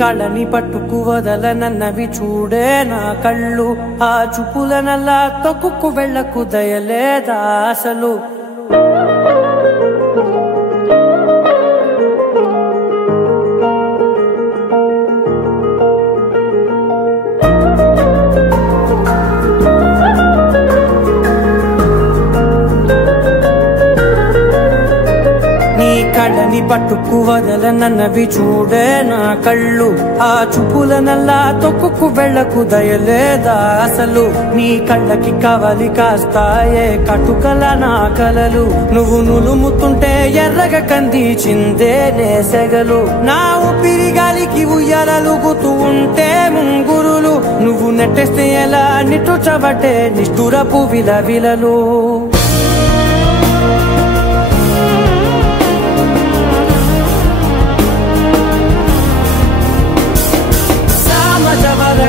కళని పట్టుకు వదలనన్నవి చూడే నా కళ్ళు ఆ చూపులనల్లా తొక్కుకు వెళ్ళకు దయలేదా అసలు కళ్ళని పట్టుకు వదలనన్నవి చూడే నా కళ్ళు ఆ చూపులనల్లా తొక్కుకు వెళ్ళకు దయలేదా అసలు నీ కళ్ళకి కవలి కాస్తాయే కటుకల నా కలలు నువ్వు నులుముతుంటే ఎర్రగా కందిచిందే నేసెగలు నా ఊపిరి గాలికి ఉయ్యాలలుగుతూ ఉంటే ముంగురులు నువ్వు నెట్టేస్తే ఎలా నిట్టుచబట్టే నిష్ఠురపు విలవిలలు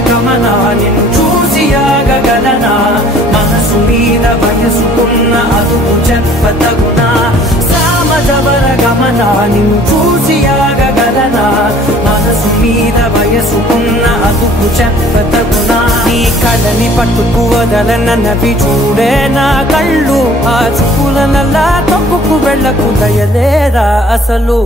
గమనా నిన్ను చూసి ఆగగలనా మనసు మీద వయసుకున్న అదుపు చెప్పతగునా సామజవర గమనా నిన్ను చూసి ఆగగలనా మనసు మీద వయసుకున్న అదుపు చెప్పతగునా నీ కళ్ళని పట్టుకు వదలనన్నవి చూడే నా కళ్ళు ఆ చూపులనల్లా తొక్కుకు వెళ్ళకు దయలేదా అసలు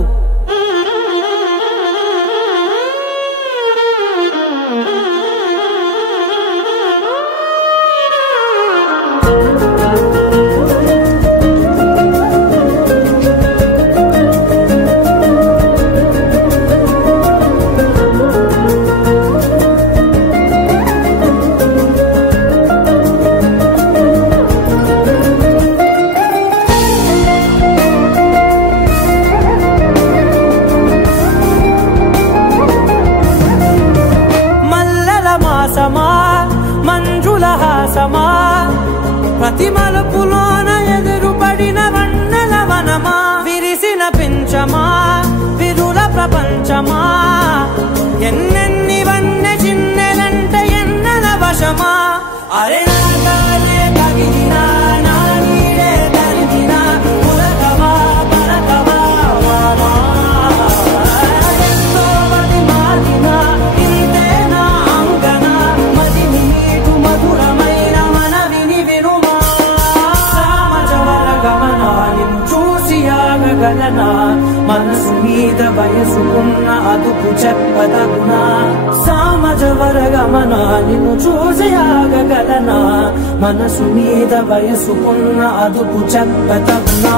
మంజుల హాసమా ప్రతి మలుపులోన ఎదురుపడిన వన్నెల వనమా విరిసిన పించమా విరుల ప్రపంచమా ఎన్నెన్ని వన్నె చిన్నెలంటే ఎన్నెల వశమా అరే నాగాలే తగిలినా నా నీడే తరిగినా పులకవా పలకవా వామా ఎంతో మది మారినా ఇంతే నా అంగన మదిని నీటు మధురమైన మనవిని వినుమా సామజవర గమనా నిన్ను చూసి ఆగగలనా మనసు మీద వయసుకున్న అదుపు చెప్పదగునా సామజవర గమనా నిన్ను చూసి ఆగగలనా మనసు మీద వయసుకున్న అదుపు చెప్పదగునా